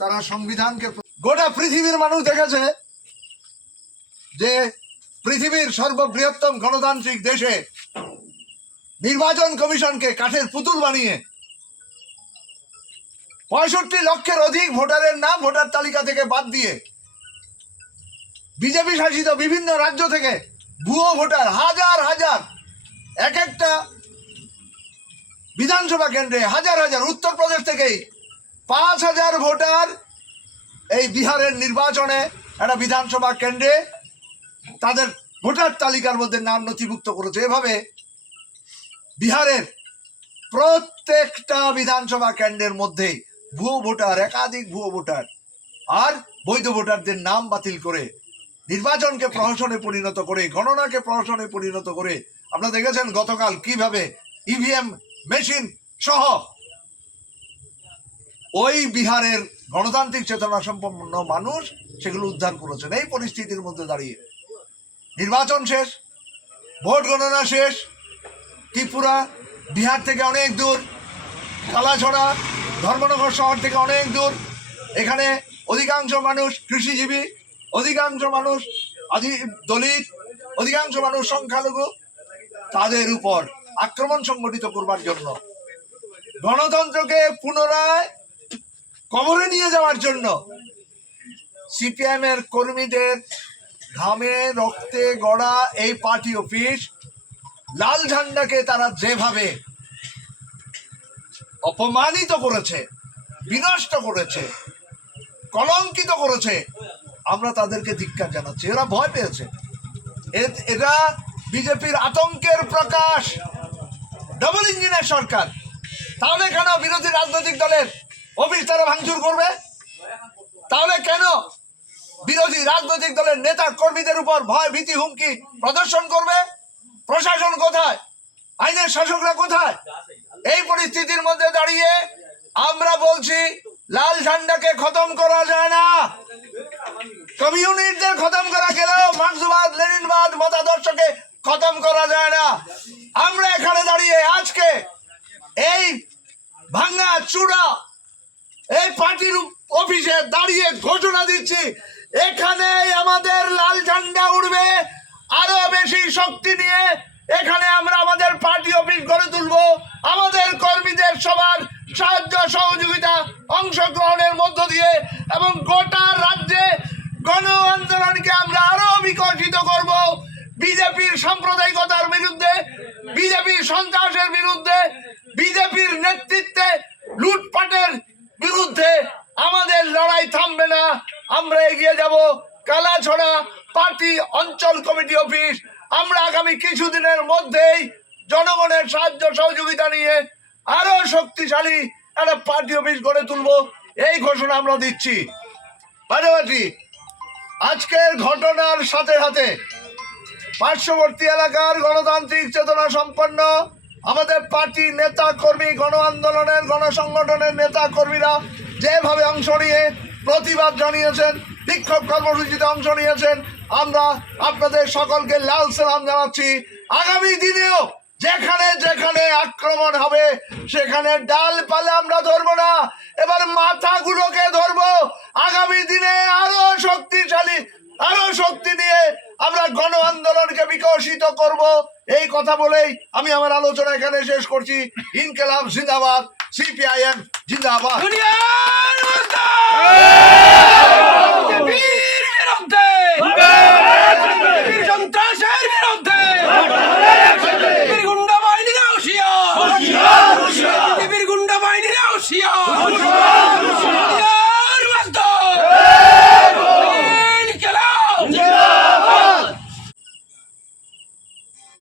তারা সংবিধানকে গোটা পৃথিবীর মানুষ দেখেছে যে পৃথিবীর সর্ববৃহত্তম গণতান্ত্রিক দেশে নির্বাচন কমিশনকে কাঠের পুতুল বানিয়ে পঁয়ষট্টি লক্ষের অধিক ভোটারের নাম ভোটার তালিকা থেকে বাদ দিয়ে বিজেপি শাসিত বিভিন্ন রাজ্য থেকে ভুয়ো ভোটার হাজার হাজার, এক একটা বিধানসভা কেন্দ্রে হাজার হাজার, উত্তরপ্রদেশ থেকেই পাঁচ হাজার ভোটার এই বিহারের নির্বাচনে একটা বিধানসভা কেন্দ্রে তাদের ভোটার তালিকার মধ্যে নাম নথিভুক্ত করেছে। এভাবে বিহারের প্রত্যেকটা বিধানসভা কেন্দ্রের মধ্যেই ভুয়ো ভোটার, একাধিক ভুয়ো ভোটার আর বৈধ ভোটারদের নাম বাতিল করে নির্বাচনকে প্রহসনে পরিণত করে, গণনাকে প্রহসনে পরিণত করে। আপনারা দেখেছেন গতকাল কীভাবে ইভিএম মেশিন সহ ওই বিহারের গণতান্ত্রিক চেতনা সম্পন্ন মানুষ সেগুলো উদ্ধার করেছেন। এই পরিস্থিতির মধ্যে দাঁড়িয়ে। নির্বাচন শেষ, ভোট গণনা শেষ, ত্রিপুরা, বিহার থেকে অনেক দূর, কালাছড়া, ধর্মনগর শহর থেকে অনেক দূর, এখানে অধিকাংশ মানুষ কৃষিজীবী, অধিকাংশ মানুষ আদি দলিত, অধিকাংশ মানুষ সংখ্যালঘু। তাদের উপর আক্রমণ সংগঠিত করবার জন্য গণতন্ত্রকে পুনরায় কবরে নিয়ে যাওয়ার জন্য। সিপিএম এর কর্মীদের ঘামে, রক্তে গড়া এই পার্টি অফিস, লাল ঝান্ডাকে তারা যেভাবে অপমানিত করেছে, বিনষ্ট করেছে, কলঙ্কিত করেছে, আমরা তাদেরকে ধিক্কার জানাচ্ছি। এরা ভয় পেয়েছে। এরা বিজেপির আতঙ্কের প্রকাশ। ডবল ইঞ্জিনের সরকার। তাহলে কেন বিরোধী রাজনৈতিক দলের অফিস তারা ভাঙচুর করবে? তাহলে কেন? বিরোধী রাজনৈতিক দলের নেতা কর্মীদের উপর ভয়, ভীতি, হুমকি প্রদর্শন করবে? প্রশাসন কোথায়? আইনের শাসকরা কোথায়? এই পরিস্থিতির মধ্যে দাঁড়িয়ে আমরা বলছি, লাল ঝান্ডাকে খতম করা যায় না। কমিউনিস্টদের খতম করা গেলেও মার্ক্সবাদ, লেনিনবাদ, মতাদর্শকে খতম করা যায় না। আমরা এখানে দাঁড়িয়ে আজকে এই ভাঙ্গা চূড়া এই পার্টির অফিসে দাঁড়িয়ে ঘোষণা দিচ্ছি, এখানে আমাদের লাল ঝান্ডা উঠবে আরও বেশি শক্তি নিয়ে এখানে আমরা আমাদের পার্টি অফিস গড়ে তুলবো। আমাদের কর্মীদের সবার সাহায্য সহযোগিতা অংশগ্রহণের মধ্য দিয়ে এবং গোটা রাজ্যে গণ আন্দোলনকে আমরা আরও বিকশিত করব। বিজেপির সাম্প্রদায়িকতার আমরা এগিয়ে যাব কালাছড়া পার্টি অঞ্চল কমিটি অফিস। আমরা আগামী কিছুদিনের মধ্যেই জনগণের সাহায্য সহযোগিতা নিয়ে আরও শক্তিশালী একটা পার্টি অফিস গড়ে তুলবো, এই ঘোষণা আমরা দিচ্ছি। পাশাপাশি আজকের ঘটনার সাথে সাথে পার্শ্ববর্তী এলাকার গণতান্ত্রিক চেতনা সম্পন্ন আমাদের পার্টি নেতা কর্মী গণ আন্দোলনের, গণসংগঠনের নেতা কর্মীরা যেভাবে অংশ নিয়ে প্রতিবাদ জানিয়েছেন, বিক্ষোভ কর্মসূচিতে অংশ নিয়েছেন। আমরা আপনাদের সকলকে লাল সালাম জানাচ্ছি। আগামী দিনেও যেখানে যেখানে আক্রমণ হবে, সেখানে ডালপালা আমরা ধরবো না। এবার মাথাগুলোকে ধরবো। আগামী দিনে আরও শক্তিশালী, আরও শক্তি দিয়ে আমরা গণ আন্দোলনকে বিকশিত করব। এই কথা বলেই আমি আমার আলোচনা এখানে শেষ করছি। ইনকেলাব জিন্দাবাদ, সিপিআইএম জিন্দাবাদ। Thunder!